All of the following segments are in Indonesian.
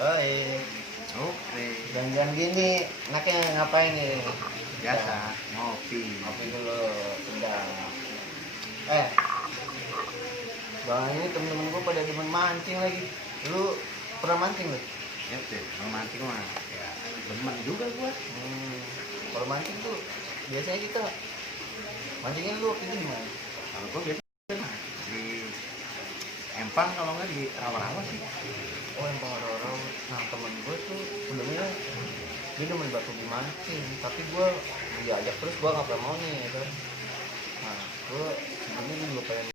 Oh iya. Oke. Jam-jam gini enaknya ngapain nih? Biasa ngopi. Ngopi dulu, udah. Bang ini temen-temen gue pada demen mancing lagi. Lu pernah mancing lu? Ya deh, kalau mancing mah ya demen juga gua. Kalau mancing tuh biasanya kita mancingnya lu waktu itu di mana? Kalau gua biasa di empang, kalau nggak di rawa-rawa sih. Oh yang Ponorogo. Nah temen gue tuh sebelumnya dia demen batu di mancing, tapi gue diajak terus gue nggak pernah mau nih ya kan. Nah gue sebenarnya juga pengen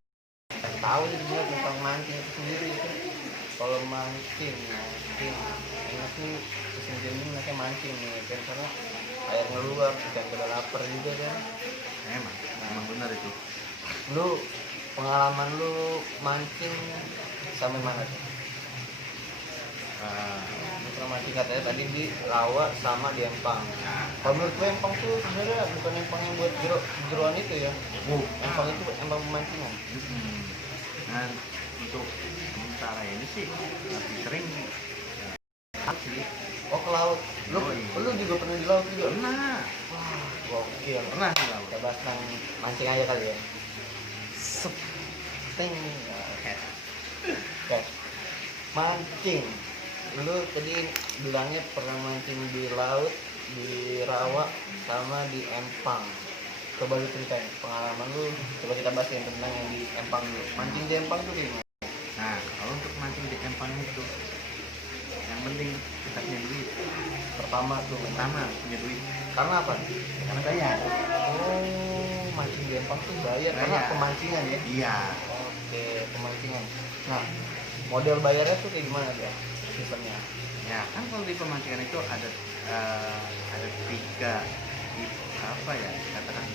tahu nih dia tentang mancing itu sendiri ya kan. Kalau mancing enak nih musim ini enaknya mancing nih ya kan, karena air ngeluap ikan pada lapar juga kan. Emang benar itu. Lu pengalaman lu mancing sampai mana tuh? Lu pernah mancing katanya tadi di Rawa sama di Empang. Kalau menurut gue Empang tuh sebenarnya bukan Empang yang buat jeroan itu ya. Empang itu Empang pemancingan. Nah, untuk sementara ini sih lebih sering sih. Oh ke laut. Lu juga pernah di laut juga? Pernah. Wah, gokil. Pernah di laut. Kita bahas tentang mancing aja kali ya. Ting. Oke. Mancing. Lu tadi bilangnya pernah mancing di laut, di Rawa, sama di Empang. Coba lu ceritain pengalaman lu. Coba kita bahas yang tentang yang di Empang dulu. Mancing di Empang tuh gimana? Nah, kalau untuk mancing di empang itu yang penting kita punya duit. Pertama Punya duit. karena apa? Karena bayar. Oh, mancing di Empang tuh bayar karena pemancingan ya? Iya. Oke, pemancingan. Nah, model bayarnya tuh kayak gimana ya sistemnya? Ya kan kalau di pemancingan itu ada tiga tipe, apa ya katakan,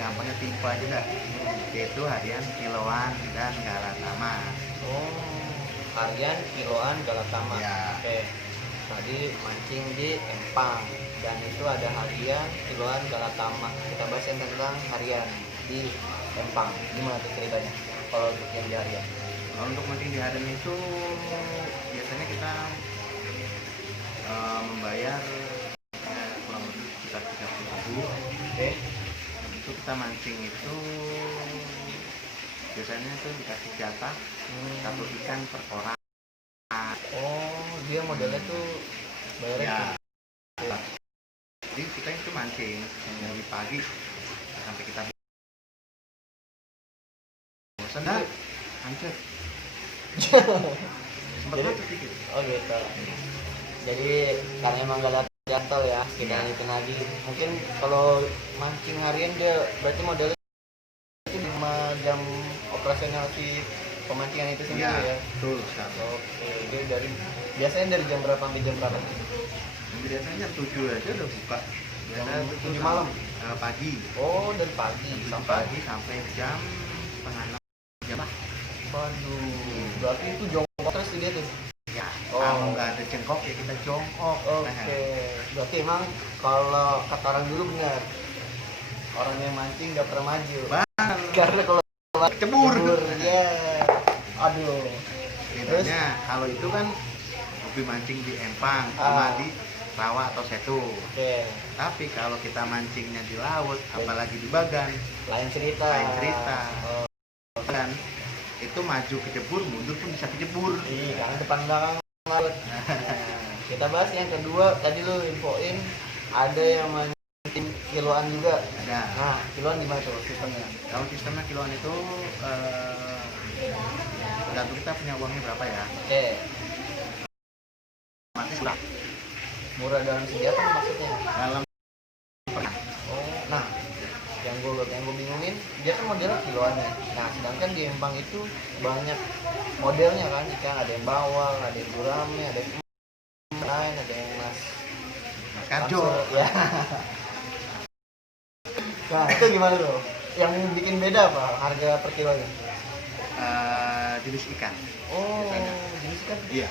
gampangnya tipe aja dah, yaitu harian, kiloan, dan galatama. Oh, harian, kiloan, galatama. Ya. Oke. Tadi mancing di Empang dan itu ada harian, kiloan, galatama. Kita bahas yang tentang harian di Empang. Gimana tuh ceritanya? Kalau untuk yang di harian? Kalau untuk mancing di harian itu biasanya kita membayar kurang lebih sekitar 30.000. Oke. Itu kita mancing itu biasanya tuh dikasih jatah satu ikan per orang. Oh, dia modelnya tuh bayarnya Ya. Jadi kita itu mancing dari pagi sampai kita bosan dah, hancur. Sempat macet dikit. Oh gitu. Jadi karena emang gak ada jadwal ya, kita lanjutin lagi. Mungkin kalau mancing harian dia berarti modelnya itu 5 jam operasional si pemancingan itu sendiri ya. Betul sekali. Oke, dia dari biasanya dari jam berapa sampai jam berapa? Biasanya jam 7 aja udah buka. Biasanya Jam 7 malam? Pagi. Oh, dari pagi sampai jam setengah 6 jam lah. Waduh, berarti itu jongkok terus dia tuh. Ya, kalau nggak ada jengkok ya kita jongkok. Oke. Berarti emang kalau kata orang dulu benar, orang yang mancing nggak pernah maju. Karena kalau Cebur. Ya. Aduh. Bedanya kalau itu kan hobi mancing di empang sama di rawa atau setu. Oke. Tapi kalau kita mancingnya di laut, apalagi di bagan, Lain cerita. Oh. Kan itu maju kejebur, mundur pun bisa kejebur. Iya, karena depan belakang laut. Kita bahas yang kedua, tadi lu infoin ada yang mancing kiloan juga. Ada. Nah, kiloan gimana tuh sistemnya? Kalau sistemnya kiloan itu tergantung kita punya uangnya berapa ya. Oke. Mati sudah. Murah dalam segi apa maksudnya? Dalam Oh, nah, yang gue bingungin dia kan modelnya kiloannya. Nah, sedangkan di Empang itu banyak modelnya kan, ikan ada yang bawal, ada yang gurame, ada yang lain, ada yang mas karjo. Ya. Nah, itu gimana tuh? Yang bikin beda apa harga per kilonya? Jenis ikan. Oh, biasanya. jenis ikan? Iya.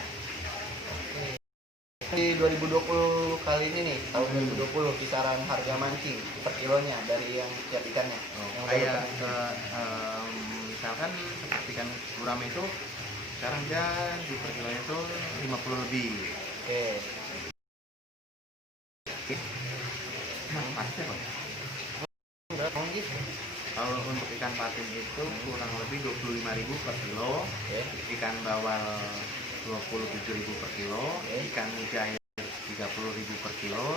Di 2020 kali ini nih, tahun 2020 kisaran harga mancing per kilonya dari yang tiap ikannya. Kayak misalkan seperti ikan gurame itu sekarang dia di per kilonya itu 50 lebih. Oke. Pasti kok. Berapa gitu? Kalau untuk ikan patin itu kurang lebih 25.000 per kilo, Oke. ikan bawal 27.000 per kilo, ikan mujair 30.000 per kilo,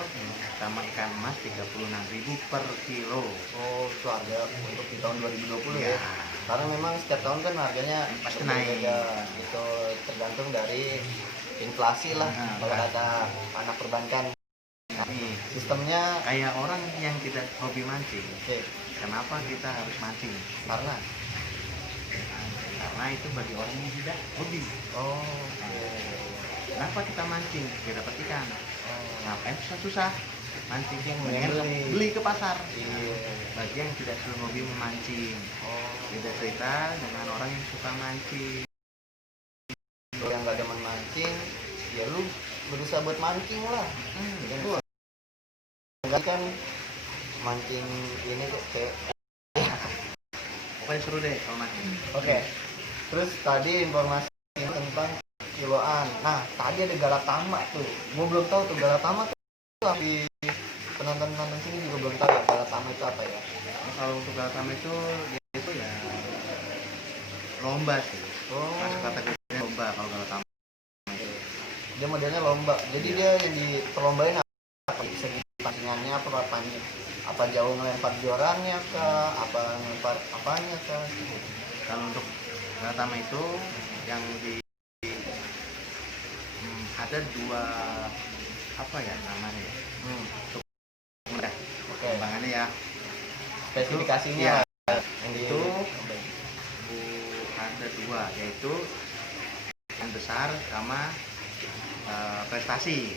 sama ikan emas 36.000 per kilo. Oh, itu harga untuk di tahun 2020 ya. Ya, Karena memang setiap tahun kan harganya pasti berbeda-beda. naik. Gitu, tergantung dari inflasi lah. Nah, Kalau kata anak perbankan, nih, sistemnya kayak orang yang tidak hobi mancing, oke. kenapa kita harus mancing? Karena Karena itu bagi orang yang tidak hobi. oh, oke. Kenapa kita mancing? Biar dapat ikan. Oh, Ngapain susah-susah? Mancing yang Mending mendingan beli. beli ke pasar. iya. Bagi yang tidak hobi memancing, Oh, beda cerita dengan orang yang suka mancing. kalau yang nggak demen mancing, ya lu berusaha buat mancing lah. Kan gua enggak kan mancing ini tuh kayak Pokoknya seru deh kalau mancing. oke. Terus tadi informasi tentang kiloan. Nah, tadi ada Galatama tuh. Gua belum tahu tuh Galatama tuh di penonton sini juga belum tahu ya Galatama itu apa ya. Kalau untuk galatama itu dia itu ya lomba sih. Oh, Masuk kategorinya lomba kalau galatama. dia modelnya lomba. Jadi dia yang diperlombain apa? Segi pancingannya apa jauh ngelempar jorannya kah? Apa ngelempar apanya kah? Gitu. Kalau untuk galatama itu yang di ada dua apa ya namanya ya? Mudah. Oke. Kembangannya ya. Spesifikasinya Iya. lah yang Itu ada dua, yaitu yang besar sama prestasi.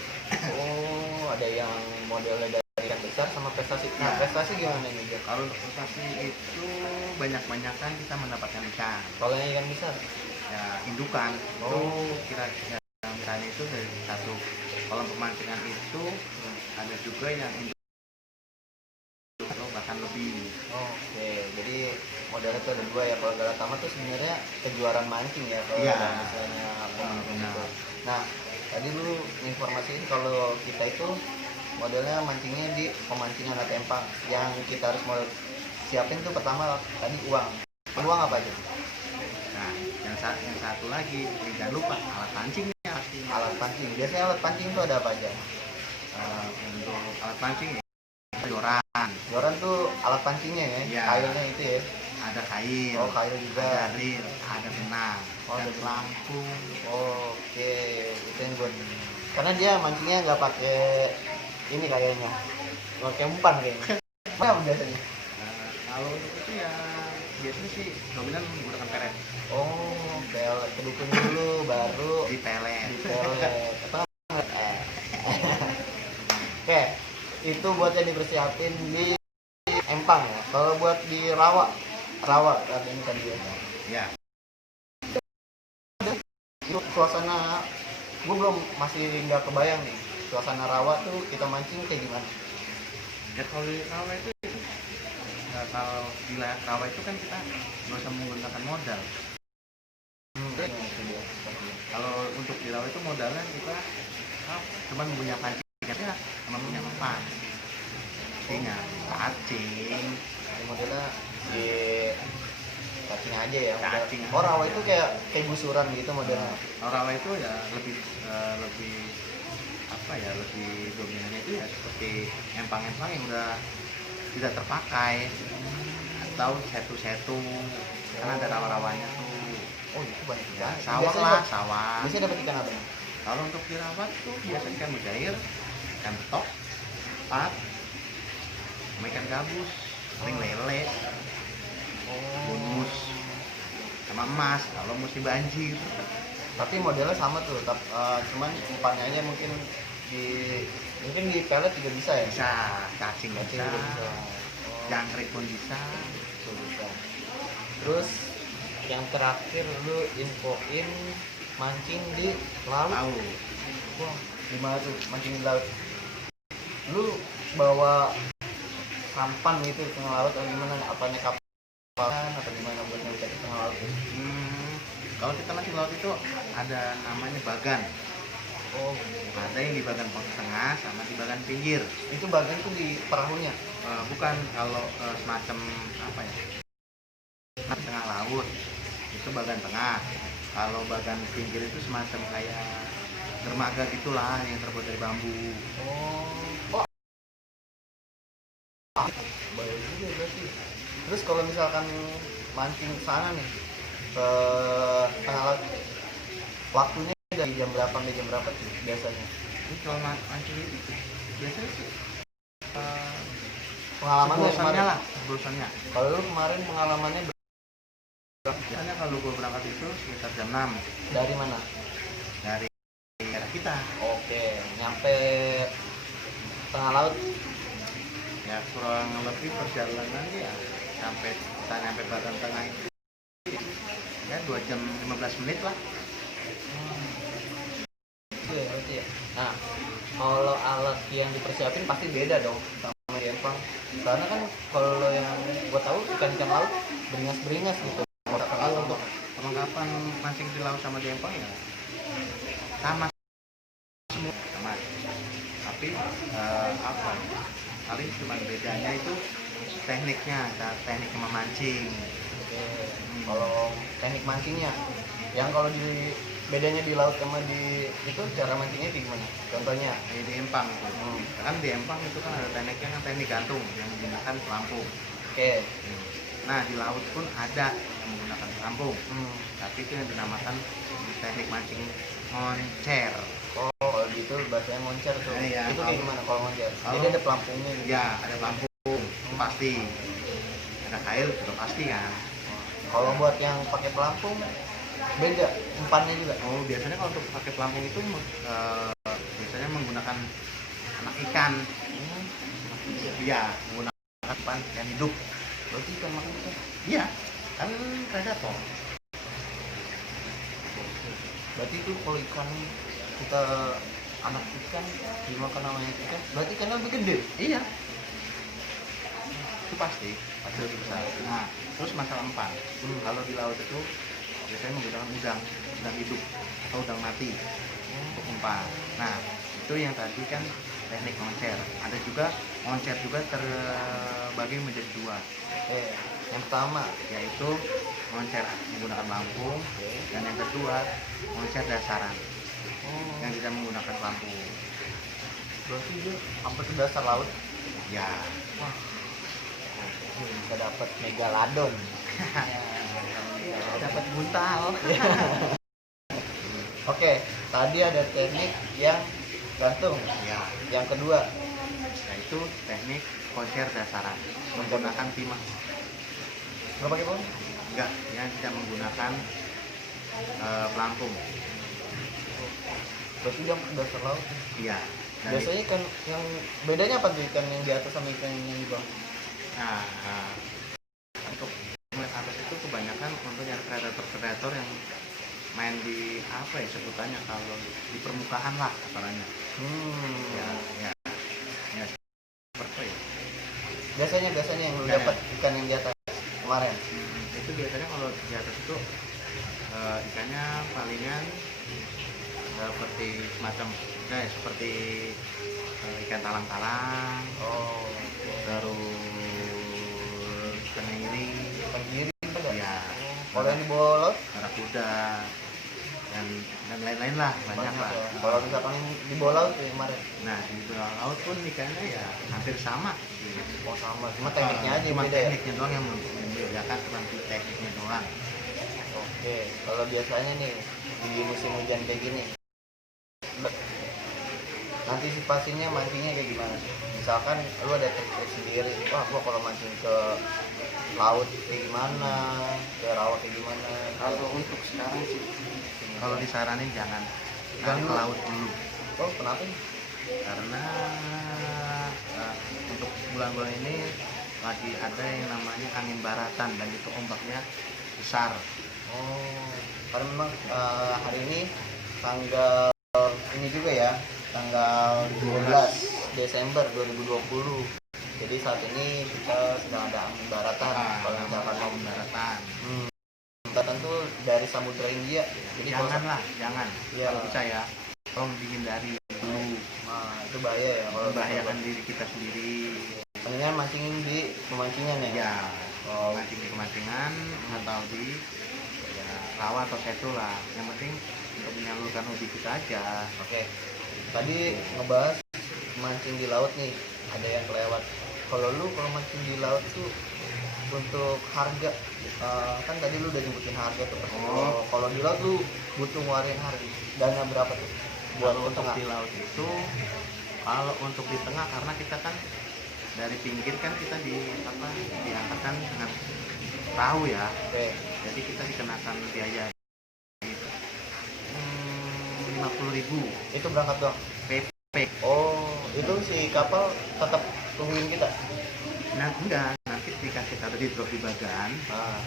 Oh, ada yang modelnya dari ikan besar sama prestasi. Nah, Ya. prestasi gimana nih, Jo? Kalau untuk prestasi itu banyak-banyakan kita mendapatkan ikan. Kalau yang ikan besar? Ya indukan. Oh. Itu kira-kira ikannya itu dari satu kolam pemancingan itu ada juga yang induk atau bahkan lebih. Oke, jadi modelnya tuh ada dua ya. Kalau Galatama tuh sebenarnya kejuaraan mancing ya kalau Iya. misalnya Benar. gitu. Nah, tadi lu informasiin kalau kita itu modelnya mancingnya di pemancingan atau empang. Yang kita harus mau siapin tuh pertama tadi uang. Uang apa aja? Nah, yang satu lagi jangan lupa alat pancingnya pasti. Alat pancing. Biasanya alat pancing tuh ada apa aja? Untuk alat pancing ya joran, Joran tuh alat pancingnya ya, Iya. kailnya itu ya. ada kail, Oh, kail juga. ada reel, ada benang, Oh, dan ada benang. lampu. Oke, itu yang buat. Karena dia mancingnya nggak pakai ini kayaknya, nggak pakai umpan kayaknya. Apa biasanya? Kalau untuk itu ya biasanya sih dominan menggunakan pelet Oh, pelet kedukun dulu, baru di pelet. di pelet. Apa? Oke, itu buat yang dipersiapin di empang ya. Kalau buat di rawa ini tadi ya. Ya, Itu suasana gue masih nggak kebayang nih suasana rawa tuh kita mancing kayak gimana. ya kalau di rawa itu nggak, kalau di rawa itu kan kita nggak usah menggunakan modal. Itu dia. Kalau untuk di rawa itu modalnya kita cuma punya pancingan sama punya umpan. Intinya cacing. Ini modelnya di cacing aja ya. Cacing Oh, aja. rawa itu kayak gusuran gitu modelnya. Kalau rawa itu ya lebih apa ya, lebih dominannya itu ya seperti empang-empang yang udah tidak terpakai atau setu-setu, kan ada rawa-rawanya tuh. Oh, itu banyak Ya, ikan. sawah lah, sawah. Biasanya dapat ikan apa? Kalau untuk dirawat tuh biasa ikan mujair, ikan betok, pat, sama ikan gabus, paling lele, Oh. bonus, sama emas kalau mesti banjir. Tapi modelnya sama tuh, cuman umpannya aja mungkin di pelet juga bisa ya. Bisa, cacing Cacing bisa, juga bisa. Oh, jangkrik pun bisa. itu bisa. Terus yang terakhir lu infoin mancing di laut. Tahu. Wah, gimana tuh mancing di laut? Lu bawa sampan gitu ke laut atau gimana? Apanya kapalan atau gimana buat nyampe ke tengah laut? Hmm, Kalau kita mancing laut itu ada namanya bagan. Oh, Ada yang di bagian tengah sama di bagian pinggir. itu bagian tuh di perahunya. Bukan, kalau semacam apa ya? Tengah laut itu bagian tengah. Kalau bagian pinggir itu semacam kayak dermaga gitulah yang terbuat dari bambu. Oh, baik juga berarti. Terus kalau misalkan mancing ke sana nih, ke tengah laut, waktunya dari jam berapa sampai jam berapa tuh biasanya? Ini kalau mancing itu biasanya sih Pengalamannya sebulusannya kemarin? lah, sebulusannya. Kalau lu kemarin pengalamannya Biasanya kalau gue berangkat itu sekitar jam 6 dari mana? dari daerah kita. Oke, nyampe tengah laut. Ya kurang lebih perjalanannya ya sampai kita nyampe bagian tengah itu ya 2 jam 15 menit lah. Itu ya berarti ya. Nah, kalau alat yang dipersiapin pasti beda dong sama di Empang. Karena kan kalau yang gua tahu ikan-ikan laut beringas-beringas gitu. Kalau untuk perlengkapan mancing di laut sama di empang ya sama semua sama. Tapi apa? Paling cuma bedanya itu tekniknya, teknik memancing. Oke. Kalau teknik mancingnya, yang kalau di bedanya di laut sama di itu cara mancingnya kayak gimana? Contohnya? Di empang itu. Kan di empang itu kan ada tekniknya kan teknik gantung yang menggunakan pelampung. Oke. Nah di laut pun ada yang menggunakan pelampung, Hmm. tapi itu yang dinamakan teknik mancing moncer. Oh, kalau gitu bahasanya moncer tuh. Iya, Itu kayak gimana kalau moncer? kalau- Jadi ada pelampungnya gitu. Ya ada pelampung, itu pasti. Ada kail juga pasti kan. Kalau buat yang pakai pelampung beda umpannya juga. Oh biasanya kalau untuk pakai pelampung itu biasanya menggunakan anak ikan. Iya, menggunakan ikan hidup. Berarti ikan makan ikan. Iya, kan predator. Berarti itu kalau ikan kita anak ikan dimakan namanya ikan, berarti ikannya lebih gede. Iya, itu pasti lebih besar. Nah, terus masalah umpan. Kalau di laut itu biasanya menggunakan udang hidup atau udang mati untuk umpan. Nah, itu yang tadi kan teknik moncer. Ada juga moncer juga terbagi menjadi 2. Yang pertama Yaitu moncer menggunakan lampung, dan yang kedua moncer dasaran yang tidak menggunakan lampung. berarti dia sampai ke dasar laut. Ya, Wah, bisa dapat megalodon. dapat buntal. Oke, tadi ada teknik yang gantung. Ya, Yang kedua, yaitu teknik moncer dasaran menggunakan timah. nggak pakai bom? Enggak, yang tidak menggunakan pelampung. Berarti dia ke dasar laut. Iya. dan Biasanya ikan yang bedanya apa tuh ikan yang di atas sama ikan yang di bawah? Nah, untuk yang atas itu kebanyakan untuk yang predator yang main di apa ya sebutannya, kalau di permukaan lah kasarannya. Ya, ya, ya seperti ya. Biasanya yang lu Ya, dapat ikan yang di atas kemarin. Itu biasanya kalau di atas itu ikannya palingan seperti semacam seperti ikan talang-talang, Oh, terus ikan tenggiri, ikan kiri ada. ya, Kalau yang di bawah laut barakuda dan lain-lain lah, banyak lah. ya. Kalau misalkan di bawah laut ya kemarin, Nah di bawah laut pun ikannya ya hampir sama. oh sama, cuma tekniknya aja yang Cuma beda ya. tekniknya doang yang membedakan, cuma tekniknya doang. Oke, kalau biasanya nih di musim hujan kayak gini, antisipasinya mancingnya kayak gimana sih? Misalkan lu ada trik sendiri, wah gua kalau mancing ke laut kayak gimana, ke rawa kayak gimana? Kalau untuk sekarang sih, kalau disaranin jangan Jangan ke dulu. laut dulu, Oh kenapa nih? karena untuk bulan-bulan ini lagi ada yang namanya angin baratan, dan itu ombaknya besar. Oh, karena memang hari ini tanggal ini juga ya, tanggal 12 Desember 2020. Jadi saat ini kita sedang ada angin baratan. Kalau misalkan mau angin baratan, selatan tuh dari Samudra India. Jadi kalau jangan Iya. kalau bisa ya tolong dihindari dulu, nah, itu bahaya ya kalau membahayakan diri kita sendiri. mendingan mancingin di pemancingan ya. Ya, Oh. mancing di kemancingan atau di ya, rawa atau setu lah. Yang penting untuk menyalurkan hobi kita aja. Oke. Tadi ngebahas mancing di laut nih, ada yang kelewat. Kalau lu kalau mancing di laut tuh untuk harga, kan tadi lu udah nyebutin harga tuh. Oh. Kalau di laut lu butuh ngeluarin harga, dana berapa tuh? Buat Kalau untuk tengah. di laut itu, kalau untuk di tengah karena kita kan dari pinggir kan kita diangkatkan dengan perahu ya. Oke. Jadi kita dikenakan biaya 50.000 Itu berangkat dong. PP. Oh, itu si kapal tetap tungguin kita. Nah enggak, nanti ketika kita udah di drop di bagan, Nah.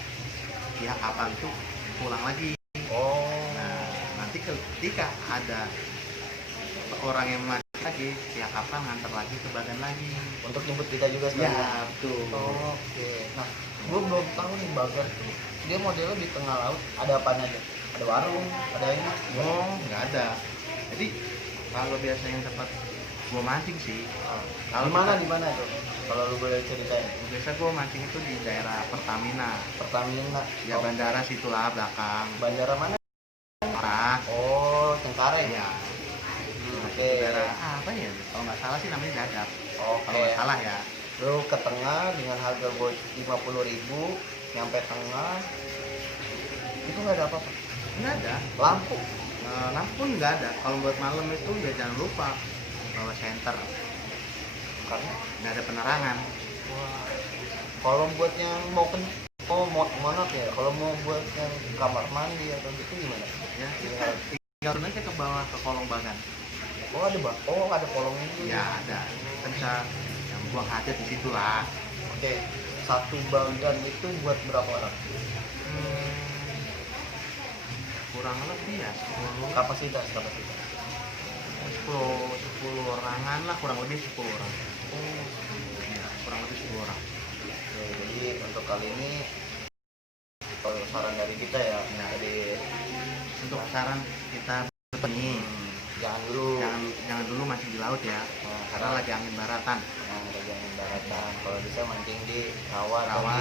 pihak kapal itu pulang lagi. Oh. Nah nanti ketika ada orang yang memancing lagi, pihak kapal nganter lagi ke bagan lagi. Untuk jemput kita juga sekalian. Ya betul. Oh, oke. Nah, gue belum tahu nih bagan tuh dia modelnya di tengah laut ada apa aja? Ada warung, ada ini. Oh nggak ada. Jadi kalau biasanya yang tempat gua mancing sih, Di mana tuh? Kalau lu boleh ceritain. biasa gua mancing itu di daerah Pertamina. Pertamina. Ya bandara situlah belakang. Bandara mana? Arah. Oh, Cengkareng. Ya. Oke. Daerah apa ya? Kalau nggak salah sih namanya Dadap. Oke. Kalau nggak salah ya. Lu ke tengah dengan harga gue 50.000, nyampe tengah itu nggak ada apa-apa. Nggak ada. Lampu. Lampu pun nggak ada. Kalau buat malam itu ya jangan lupa bawa senter Karena nggak ada penerangan. wah, kalau buat yang mau maaf ya, kalau mau buat yang kamar mandi atau gitu gimana? Ya tinggal aja ke bawah ke kolong bagan. Oh ada ada kolongnya juga. Ya ada. Kita bisa yang buang hajat di situ lah. Oke, satu bagan itu buat berapa orang? Kurang lebih ya 10 Kapasitas. 10 orangan lah, kurang lebih 10 orang. Oh, Ya, kurang lebih 10 orang. ya, jadi untuk kali ini kalau saran dari kita ya, jadi Untuk saran kita nih, jangan dulu. jangan dulu mancing di laut ya, karena lagi angin baratan. Jangan daratan. Kalau bisa mancing di rawa, Rawa,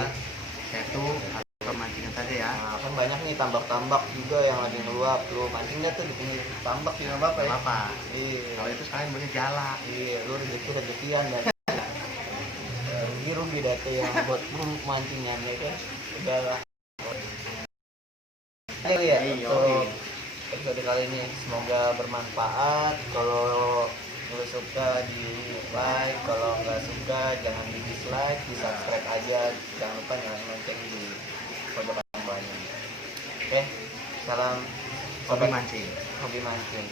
setu atau mancingan saja ya. Nah, kan banyak nih tambak-tambak juga yang lagi ngeluap. Lu mancingnya tuh di pinggir tambak juga nggak apa-apa ya. Apa? Iya. Kalau itu sekalian punya jala. Iya, lu rezekian dan rugi dah tuh yang buat mancingan ya kan. Udahlah. Ayo ya, untuk episode kali ini semoga bermanfaat. Kalau lu suka di like, kalau nggak suka jangan di dislike, di subscribe aja. Jangan lupa nyalain lonceng di pojokan bawahnya. Oke, salam Hobi mancing. hobi mancing.